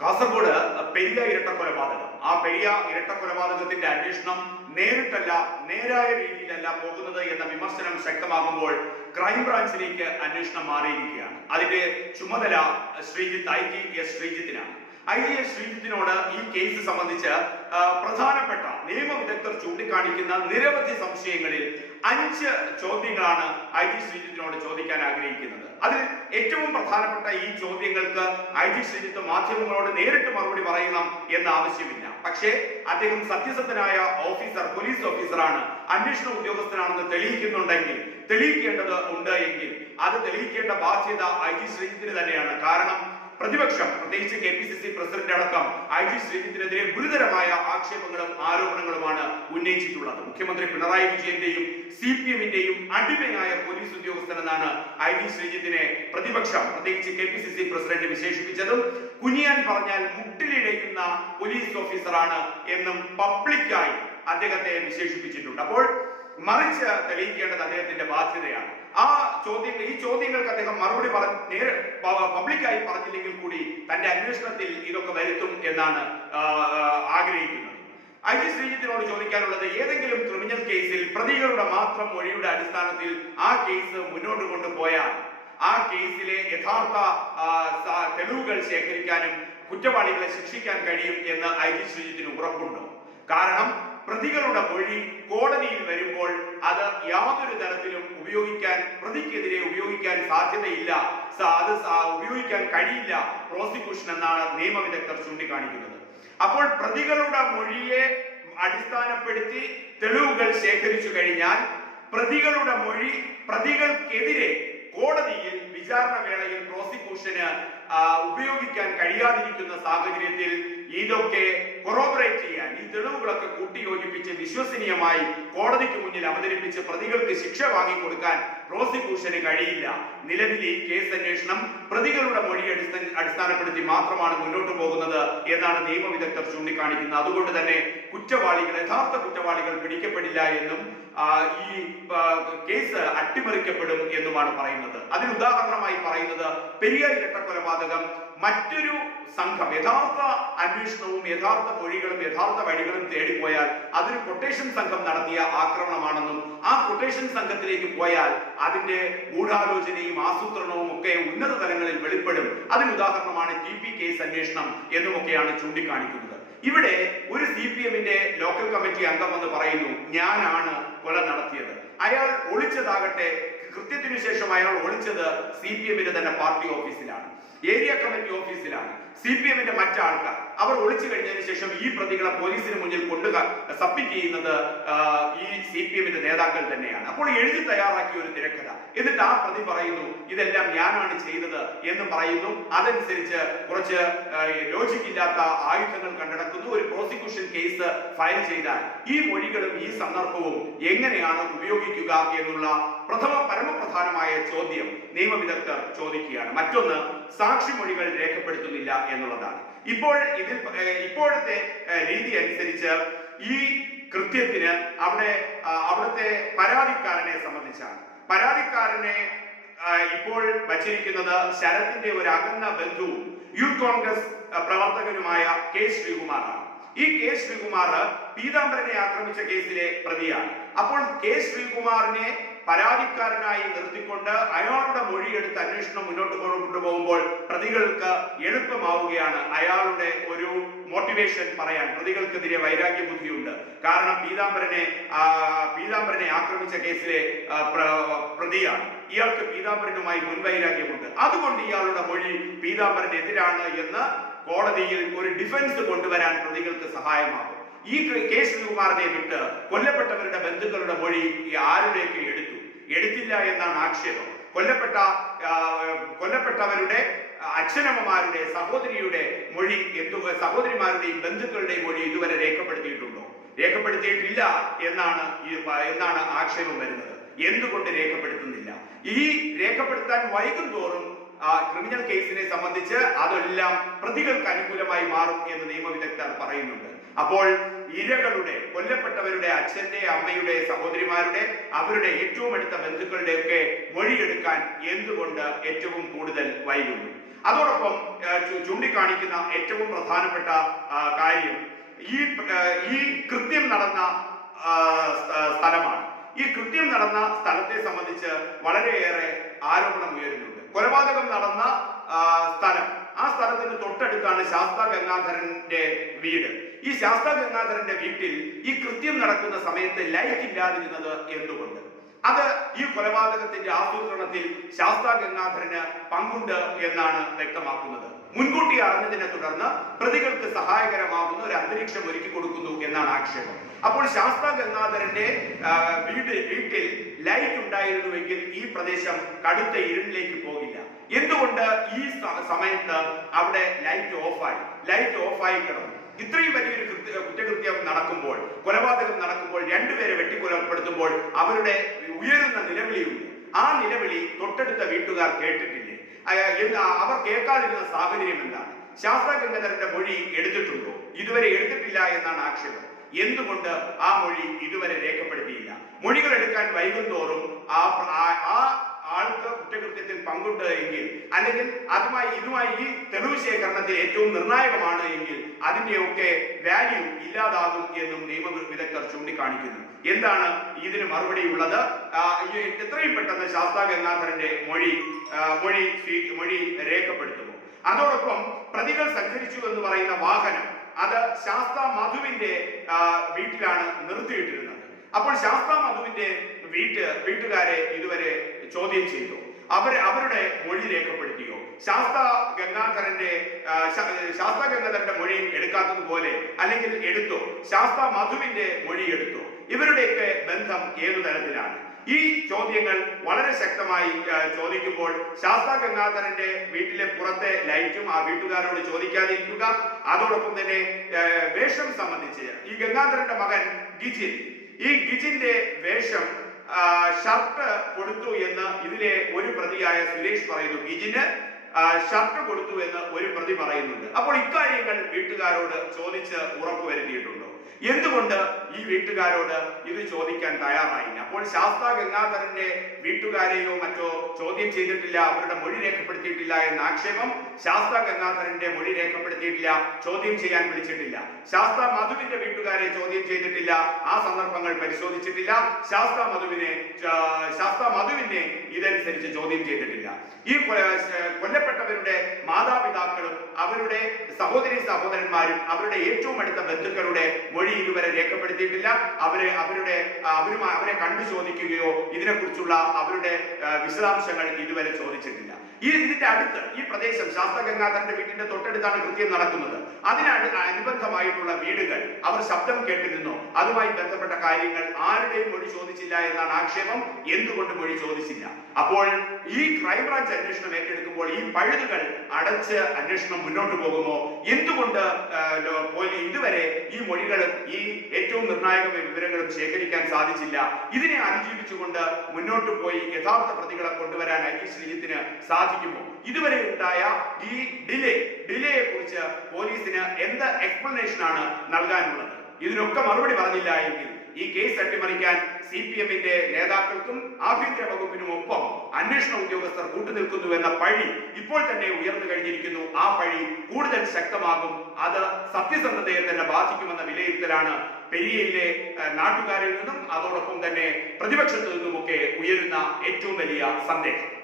കാസർഗോഡ് പെരിയ ഇരട്ട കൊലപാതകം ആ പെരിയ ഇരട്ട കൊലപാതകത്തിന്റെ അന്വേഷണം നേരിട്ടല്ല നേരായ രീതിയിലല്ല പോകുന്നത് എന്ന വിമർശനം ശക്തമാകുമ്പോൾ ക്രൈംബ്രാഞ്ചിലേക്ക് അന്വേഷണം മാറിയിരിക്കുകയാണ്. അതിന്റെ ചുമതല ശ്രീജിത്ത് ഐ ജി എസ് ശ്രീജിത്തിനാണ്. ഐ ജി എസ് ശ്രീജിത്തിനോട് ഈ കേസ് സംബന്ധിച്ച് പ്രധാനപ്പെട്ട നിയമവിദഗ്ധർ ചൂണ്ടിക്കാണിക്കുന്ന നിരവധി സംശയങ്ങളിൽ അഞ്ച് ചോദ്യങ്ങളാണ് ഐ ജി ശ്രീജിത്തിനോട് ചോദിക്കാൻ ആഗ്രഹിക്കുന്നത്. അതിൽ ഏറ്റവും പ്രധാനപ്പെട്ട ഈ ചോദ്യങ്ങൾക്ക് ഐ ജി ശ്രീജിത്ത് മാധ്യമങ്ങളോട് നേരിട്ട് മറുപടി പറയണം എന്ന ആവശ്യമില്ല. പക്ഷേ അദ്ദേഹം സത്യസന്ധനായ ഓഫീസർ പോലീസ് ഓഫീസറാണ്. അന്വേഷണ ഉദ്യോഗസ്ഥനാണെന്ന് തെളിയിക്കുന്നുണ്ടെങ്കിൽ തെളിയിക്കേണ്ടത് ഉണ്ട് എങ്കിൽ അത് തെളിയിക്കേണ്ട ബാധ്യത ഐ ജി ശ്രീജിത്തിന് തന്നെയാണ്. കാരണം പ്രതിപക്ഷം പ്രത്യേകിച്ച് K P C C president അടക്കം ഐ ജി ശ്രീജിത്തിനെതിരെ ഗുരുതരമായ ആക്ഷേപങ്ങളും ആരോപണങ്ങളുമാണ് ഉന്നയിച്ചിട്ടുള്ളത്. മുഖ്യമന്ത്രി പിണറായി വിജയന്റെയും സി പി എമ്മിന്റെയും അടിമയായ പോലീസ് ഉദ്യോഗസ്ഥനെന്നാണ് ഐ വി ശ്രീജിത്തിനെ പ്രതിപക്ഷം പ്രത്യേകിച്ച് K P C C president വിശേഷിപ്പിച്ചതും. കുനിയാൻ പറഞ്ഞാൽ മുട്ടിലിഴയുന്ന പോലീസ് ഓഫീസറാണ് എന്നും പബ്ലിക്കായി അദ്ദേഹത്തെ വിശേഷിപ്പിച്ചിട്ടുണ്ട്. അപ്പോൾ മറിച്ച് തെളിയിക്കേണ്ടത് അദ്ദേഹത്തിന്റെ ബാധ്യതയാണ്. ആ ചോദ്യങ്ങൾ ഈ ചോദ്യങ്ങൾക്ക് അദ്ദേഹം മറുപടി പറ നേരെ പബ്ലിക്കായി പറഞ്ഞില്ലെങ്കിൽ കൂടി തന്റെ അന്വേഷണത്തിൽ ഇതൊക്കെ വരുത്തും എന്നാണ് ആഗ്രഹിക്കുന്നത്. ഐ ജി ശ്രീജിത്തിനോട് ചോദിക്കാനുള്ളത് ഏതെങ്കിലും ക്രിമിനൽ കേസിൽ പ്രതികളുടെ മാത്രം മൊഴിയുടെ അടിസ്ഥാനത്തിൽ ആ കേസ് മുന്നോട്ട് കൊണ്ടുപോയാൽ ആ കേസിലെ യഥാർത്ഥ തെളിവുകൾ ശേഖരിക്കാനും കുറ്റവാളികളെ ശിക്ഷിക്കാൻ കഴിയും എന്ന് ഐ ജി ശ്രീജിത്തിന് ഉറപ്പുണ്ടോ? കാരണം പ്രതികളുടെ മൊഴി കോടതിയിൽ വരുമ്പോൾ അത് യാതൊരു തരത്തിലും ഉപയോഗിക്കാൻ പ്രതിക്കെതിരെ ഉപയോഗിക്കാൻ സാധ്യതയില്ല. അത് ഉപയോഗിക്കാൻ കഴിയില്ല. പ്രോസിക്യൂഷൻ എന്നാണ് നിയമവിദഗ്ധർ ചൂണ്ടിക്കാണിക്കുന്നത്. അപ്പോൾ പ്രതികളുടെ മൊഴിയെ അടിസ്ഥാനപ്പെടുത്തി തെളിവുകൾ ശേഖരിച്ചു കഴിഞ്ഞാൽ പ്രതികളുടെ മൊഴി പ്രതികൾക്കെതിരെ കോടതിയിൽ വിചാരണ വേളയിൽ പ്രോസിക്യൂഷന് ഉപയോഗിക്കാൻ കഴിയാതിരിക്കുന്ന സാഹചര്യത്തിൽ ഇതൊക്കെ കൊറോബറേറ്റ് ചെയ്യാൻ ഈ തെളിവുകളൊക്കെ കൂട്ടിയോജിപ്പിച്ച് വിശ്വസനീയമായി കോടതിക്ക് മുന്നിൽ അവതരിപ്പിച്ച് പ്രതികൾക്ക് ശിക്ഷ വാങ്ങിക്കൊടുക്കാൻ പ്രോസിക്യൂഷന് കഴിയില്ല. നിലവിൽ ഈ കേസ് അന്വേഷണം പ്രതികളുടെ മൊഴി അടിസ്ഥാനപ്പെടുത്തി മാത്രമാണ് മുന്നോട്ട് പോകുന്നത് എന്നാണ് നിയമവിദഗ്ധർ ചൂണ്ടിക്കാണിക്കുന്നത്. അതുകൊണ്ട് തന്നെ കുറ്റവാളികൾ യഥാർത്ഥ കുറ്റവാളികൾ പിടിക്കപ്പെടില്ല എന്നും ഈ കേസ് അട്ടിമറിക്കപ്പെടും എന്നുമാണ് പറയുന്നത്. അതിന് ഉദാഹരണമായി പറയുന്നത് പെരിയ ഇരട്ട കൊലപാതകം മറ്റൊരു സംഘം യഥാർത്ഥ അന്വേഷണവും യഥാർത്ഥ മൊഴികളും യഥാർത്ഥ വഴികളും തേടിപ്പോയാൽ അതൊരു കൊട്ടേഷൻ സംഘം നടത്തിയ ആക്രമണമാണെന്നും ആ കൊട്ടേഷൻ സംഘത്തിലേക്ക് പോയാൽ അതിന്റെ ഗൂഢാലോചനയും ആസൂത്രണവും ഒക്കെ ഉന്നത തലങ്ങളിൽ വെളിപ്പെടും. അതിന് ഉദാഹരണമാണ് ടി പി കേസ് അന്വേഷണം എന്നുമൊക്കെയാണ് ചൂണ്ടിക്കാണിക്കുന്നത്. ഇവിടെ ഒരു സി പി എമ്മിന്റെ ലോക്കൽ കമ്മിറ്റി അംഗം എന്ന് പറയുന്നു ഞാനാണ് കൊല നടത്തിയത്. അയാൾ ഒളിച്ചതാകട്ടെ കൃത്യത്തിനു ശേഷം അയാൾ ഒളിച്ചത് സി പി എമ്മിന്റെ തന്നെ പാർട്ടി ഓഫീസിലാണ്. ഏരിയ കമ്മിറ്റി ഓഫീസിലാണ്. സി പി എമ്മിന്റെ മറ്റാൾക്കാർ. അവർ ഒളിച്ചു കഴിഞ്ഞതിന് ശേഷം ഈ പ്രതികളെ പോലീസിന് മുന്നിൽ കൊണ്ടു സബ്മിറ്റ് ചെയ്യുന്നത് ഈ സി പി എമ്മിന്റെ നേതാക്കൾ തന്നെയാണ്. അപ്പോൾ എഴുതി തയ്യാറാക്കിയ ഒരു തിരക്കഥ. എന്നിട്ട് ആ പ്രതി പറയുന്നു ഇതെല്ലാം ഞാനാണ് ചെയ്തത് എന്ന് പറയുന്നു. അതനുസരിച്ച് കുറച്ച് ലോജിക് ഇല്ലാത്ത ആയുധങ്ങൾ കണ്ടെടുക്കുന്നു. ഒരു പ്രോസിക്യൂഷൻ കേസ് ഫയൽ ചെയ്താൽ ഈ മൊഴികളും ഈ സന്ദർഭവും എങ്ങനെയാണ് ഉപയോഗിക്കുക എന്നുള്ള പ്രഥമ പരമപ്രധാനമായ ചോദ്യം നിയമവിദഗ്ധർ ചോദിക്കുകയാണ്. മറ്റൊന്ന് സാക്ഷിമൊഴികൾ രേഖപ്പെടുത്തുന്നില്ല എന്നുള്ളതാണ്. ഇപ്പോൾ ഇതിൽ ഇപ്പോഴത്തെ രീതി അനുസരിച്ച് ഈ കൃത്യത്തിന് അവിടെ അവിടുത്തെ പരാതിക്കാരനെ സംബന്ധിച്ചാണ്. പരാതിക്കാരനെ ഇപ്പോൾ വച്ചിരിക്കുന്നത് ശരത്തിന്റെ ഒരു അകന്ന ബന്ധുവും യൂത്ത് കോൺഗ്രസ് പ്രവർത്തകനുമായ കെ ശ്രീകുമാറാണ്. ഈ കെ ശ്രീകുമാർ പീതാംബരനെ ആക്രമിച്ച കേസിലെ പ്രതിയാണ്. അപ്പോൾ കെ ശ്രീകുമാറിനെ പരാതിക്കാരനായി നിർത്തിക്കൊണ്ട് അയാളുടെ മൊഴിയെടുത്ത് അന്വേഷണം മുന്നോട്ട് കൊണ്ടുപോകുമ്പോൾ പ്രതികൾക്ക് എളുപ്പമാവുകയാണ് അയാളുടെ ഒരു മോട്ടിവേഷൻ പറയാൻ. പ്രതികൾക്കെതിരെ വൈരാഗ്യ ബുദ്ധിയുണ്ട് കാരണം പീതാംബരനെ പീതാംബരനെ ആക്രമിച്ച കേസിലെ പ്രതിയാണ്. ഇയാൾക്ക് പീതാംബരനുമായി മുൻവൈരാഗ്യമുണ്ട്. അതുകൊണ്ട് ഇയാളുടെ മൊഴി പീതാംബരനെതിരാണ് എന്ന് കോടതിയിൽ ഒരു ഡിഫൻസ് കൊണ്ടുവരാൻ പ്രതികൾക്ക് സഹായമാകും. ഈ കെ ശ്രീകുമാറിനെ വിട്ട് കൊല്ലപ്പെട്ടവരുടെ ബന്ധുക്കളുടെ മൊഴി ഈ ആരുടേക്ക് എടുത്തു? എടുത്തില്ല എന്നാണ് ആക്ഷേപം. കൊല്ലപ്പെട്ട കൊല്ലപ്പെട്ടവരുടെ അച്ഛനമ്മമാരുടെ സഹോദരിയുടെ മൊഴി എന്തു സഹോദരിമാരുടെയും ബന്ധുക്കളുടെയും മൊഴി ഇതുവരെ രേഖപ്പെടുത്തിയിട്ടുണ്ടോ? രേഖപ്പെടുത്തിയിട്ടില്ല എന്നാണ് എന്നാണ് ആക്ഷേപം വരുന്നത്. എന്തുകൊണ്ട് രേഖപ്പെടുത്തുന്നില്ല? ഈ രേഖപ്പെടുത്താൻ വൈകും തോറും ക്രിമിനൽ കേസിനെ സംബന്ധിച്ച് അതെല്ലാം പ്രതികൾക്ക് അനുകൂലമായി മാറും എന്ന് നിയമവിദഗ്ധർ പറയുന്നുണ്ട്. അപ്പോൾ ഇരകളുടെ കൊല്ലപ്പെട്ടവരുടെ അച്ഛന്റെ അമ്മയുടെ സഹോദരിമാരുടെ അവരുടെ ഏറ്റവും അടുത്ത ബന്ധുക്കളുടെ ഒക്കെ മൊഴിയെടുക്കാൻ എന്തുകൊണ്ട് ഏറ്റവും കൂടുതൽ വൈകുന്നു? അതോടൊപ്പം ചൂണ്ടിക്കാണിക്കുന്ന ഏറ്റവും പ്രധാനപ്പെട്ട കാര്യം ഈ ഈ കൃത്യം നടന്ന സ്ഥലമാണ്. ഈ കൃത്യം നടന്ന സ്ഥലത്തെ സംബന്ധിച്ച് വളരെയേറെ ആരോപണം ഉയരുന്നുണ്ട്. കൊലപാതകം നടന്ന സ്ഥലം. ആ സ്ഥലത്തിന് തൊട്ടടുത്താണ് ശാസ്ത്ര ഗംഗാധരന്റെ വീട്. ഈ ശാസ്ത്ര ഗംഗാധരന്റെ വീട്ടിൽ ഈ കൃത്യം നടക്കുന്ന സമയത്ത് ലൈറ്റ് ഇല്ലാതിരുന്നത് എന്തുകൊണ്ട്? അത് ഈ കൊലപാതകത്തിന്റെ ആസൂത്രണത്തിൽ ശാസ്ത്ര ഗംഗാധരന് പങ്കുണ്ട് എന്നാണ് വ്യക്തമാക്കുന്നത്. മുൻകൂട്ടി അറിഞ്ഞതിനെ തുടർന്ന് പ്രതികൾക്ക് സഹായകരമാകുന്ന ഒരു അന്തരീക്ഷം ഒരുക്കി കൊടുക്കുന്നു എന്നാണ് ആക്ഷേപം. അപ്പോൾ ശാസ്ത്ര ഗംഗാധരന്റെ വീട് വീട്ടിൽ ലൈറ്റ് ഉണ്ടായിരുന്നുവെങ്കിൽ ഈ പ്രദേശം കടുത്ത ഇരുളിലേക്ക് പോകില്ല. എന്തുകൊണ്ട് ഈ സമയത്ത് അവിടെ ലൈറ്റ് ഓഫായി ലൈറ്റ് ഓഫായി കിടന്നു. ഇത്രയും വലിയൊരു കുറ്റകൃത്യം നടക്കുമ്പോൾ കൊലപാതകം നടക്കുമ്പോൾ രണ്ടുപേരെ വെട്ടിക്കൊലപ്പെടുത്തുമ്പോൾ അവരുടെ ഉയരുന്ന നിലവിളിയുണ്ട്. ആ നിലവിളി തൊട്ടടുത്ത വീട്ടുകാർ കേട്ടിട്ടില്ലേ? അവർ കേൾക്കാതിരുന്ന സാഹചര്യം എന്താണ്? ശാസ്ത്ര ഗംഗധരന്റെ മൊഴി എടുത്തിട്ടുണ്ടോ? ഇതുവരെ എടുത്തിട്ടില്ല എന്നാണ് ആക്ഷേപം. എന്തുകൊണ്ട് ആ മൊഴി ഇതുവരെ രേഖപ്പെടുത്തിയില്ല? മൊഴികൾ എടുക്കാൻ വൈകുന്തോറും ആ ആൾക്ക് കുറ്റകൃത്യത്തിൽ പങ്കുണ്ട് എങ്കിൽ അല്ലെങ്കിൽ അതുമായി ഇതുമായി ഈ തെളിവ് ശേഖരണത്തിൽ ഏറ്റവും നിർണായകമാണ് എങ്കിൽ അതിന്റെയൊക്കെ വാല്യൂ ഇല്ലാതാകും എന്നും നിയമ വിദഗ്ധർ ചൂണ്ടിക്കാണിക്കുന്നു. എന്താണ് ഇതിന് മറുപടി ഉള്ളത് ആ, എത്രയും പെട്ടെന്ന് ശാസ്താ ഗംഗാധരന്റെ മൊഴി മൊഴി മൊഴി രേഖപ്പെടുത്തുന്നു. അതോടൊപ്പം പ്രതികൾ സഞ്ചരിച്ചു എന്ന് പറയുന്ന വാഹനം അത് ശാസ്ത മധുവിന്റെ വീട്ടിലാണ് നിർത്തിയിട്ടിരുന്നത്. അപ്പോൾ ശാസ്ത മധുവിന്റെ വീട്ട് വീട്ടുകാരെ ഇതുവരെ ചോദ്യം ചെയ്തു. അവർ അവരുടെ മൊഴി രേഖപ്പെടുത്തിയോ? ശാസ്ത്ര ഗംഗാധരന്റെ ശാസ്ത്ര ഗംഗാധരന്റെ മൊഴി എടുക്കാത്തതുപോലെ അല്ലെങ്കിൽ എടുത്തോ? ശാസ്ത്ര മധുവിന്റെ മൊഴി എടുത്തോ? ഇവരുടെയൊക്കെ ബന്ധം ഏതു തരത്തിലാണ്? ഈ ചോദ്യങ്ങൾ വളരെ ശക്തമായി ചോദിക്കുമ്പോൾ ശാസ്ത്ര ഗംഗാധരന്റെ വീട്ടിലെ പുറത്തെ ലൈറ്റും ആ വീട്ടുകാരോട് ചോദിക്കാതിരിക്കുക. അതോടൊപ്പം തന്നെ വേഷം സംബന്ധിച്ച് ഈ ഗംഗാധരന്റെ മകൻ ഗിജിൻ. ഈ ഗിജിന്റെ വേഷം ഷർട്ട് കൊടുത്തു എന്ന് ഇതിലെ ഒരു പ്രതിയായ സുരേഷ് പറയുന്നു. ഗിജിന് ആ, ഷർട്ട് കൊടുത്തു എന്ന് ഒരു പ്രതി പറയുന്നുണ്ട്. അപ്പോൾ ഇക്കാര്യങ്ങൾ വീട്ടുകാരോട് ചോദിച്ച് ഉറപ്പുവരുത്തിയിട്ടുണ്ടോ? എന്തുകൊണ്ട് ഈ വീട്ടുകാരോട് ഇത് ചോദിക്കാൻ തയ്യാറായില്ല? അപ്പോൾ ശാസ്ത്ര ഗംഗാധരന്റെ വീട്ടുകാരെയോ മറ്റോ ചോദ്യം ചെയ്തിട്ടില്ല അവരുടെ മൊഴി രേഖപ്പെടുത്തിയിട്ടില്ല എന്ന ആക്ഷേപം ശാസ്ത്ര ഗംഗാധരന്റെ മൊഴി രേഖപ്പെടുത്തിയിട്ടില്ല ചോദ്യം ചെയ്യാൻ വിളിച്ചിട്ടില്ല. ശാസ്ത്ര മധുവിന്റെ വീട്ടുകാരെ ചോദ്യം ചെയ്തിട്ടില്ല ആ സന്ദർഭങ്ങൾ പരിശോധിച്ചിട്ടില്ല. ശാസ്ത്ര മധുവിനെ ശാസ്ത്ര ശാസ്ത മധുവിനെ ഇതനുസരിച്ച് ചോദ്യം ചെയ്തിട്ടില്ല. ഈ കൊല്ലപ്പെട്ടവരുടെ മാതാപിതാക്കളും അവരുടെ സഹോദരി സഹോദരന്മാരും അവരുടെ ഏറ്റവും അടുത്ത ബന്ധുക്കളുടെ മൊഴി ഇതുവരെ രേഖപ്പെടുത്തിയിട്ടില്ല. അവരെ അവരുടെ അവരുമായി അവരെ കണ്ടു ചോദിക്കുകയോ ഇതിനെക്കുറിച്ചുള്ള അവരുടെ വിശദാംശങ്ങൾ ഇതുവരെ ചോദിച്ചിട്ടില്ല. ഈ ഇതിന്റെ അടുത്ത് ഈ പ്രദേശം ശാസ്ത്ര ഗംഗാധരന്റെ വീട്ടിന്റെ തൊട്ടടുത്താണ് കൃത്യം നടക്കുന്നത്. അതിനടു അനുബന്ധമായിട്ടുള്ള വീടുകൾ അവർ ശബ്ദം കേട്ടിരുന്നു അതുമായി ബന്ധപ്പെട്ട കാര്യങ്ങൾ ആരുടെയും മൊഴി ചോദിച്ചില്ല എന്നാണ് ആക്ഷേപം. എന്തുകൊണ്ട് മൊഴി ചോദിച്ചില്ല? അപ്പോൾ ഈ ക്രൈംബ്രാഞ്ച് അന്വേഷണം ഏറ്റെടുക്കുമ്പോൾ ഈ പഴുതുകൾ അടച്ച് അന്വേഷണം മുന്നോട്ട് പോകുമോ? എന്തുകൊണ്ട് ഇതുവരെ ഈ മൊഴികളും ഈ ഏറ്റവും നിർണായക വിവരങ്ങളും ശേഖരിക്കാൻ സാധിച്ചില്ല? ഇതിനെ അതിജീവിച്ചുകൊണ്ട് മുന്നോട്ട് പോയി യഥാർത്ഥ പ്രതികളെ കൊണ്ടുവരാൻ ഐ ശ്രീജിത്തിന് സാധിക്കുമോ? ഇതുവരെ ഉണ്ടായ ഈ ഡിലേ ഡിലേയെ കുറിച്ച് പോലീസിന് എന്ത് എക്സ്പ്ലനേഷൻ ആണ് നൽകാനുള്ളത്? ഇതിനൊക്കെ മറുപടി പറഞ്ഞില്ല എങ്കിൽ ഈ കേസ് അട്ടിമറിക്കാൻ സി പി എമ്മിന്റെ നേതാക്കൾക്കും ആഭ്യന്തര വകുപ്പിനും ഒപ്പം അന്വേഷണ ഉദ്യോഗസ്ഥർ കൂട്ടുനിൽക്കുന്നു എന്ന പഴി ഇപ്പോൾ തന്നെ ഉയർന്നു കഴിഞ്ഞിരിക്കുന്നു. ആ പഴി കൂടുതൽ ശക്തമാകും. അത് സത്യസന്ധതയെ തന്നെ ബാധിക്കുമെന്ന വിലയിരുത്തലാണ് പെരിയയിലെ നാട്ടുകാരിൽ നിന്നും അതോടൊപ്പം തന്നെ പ്രതിപക്ഷത്തു നിന്നുമൊക്കെ ഉയരുന്ന ഏറ്റവും വലിയ സന്ദേഹം.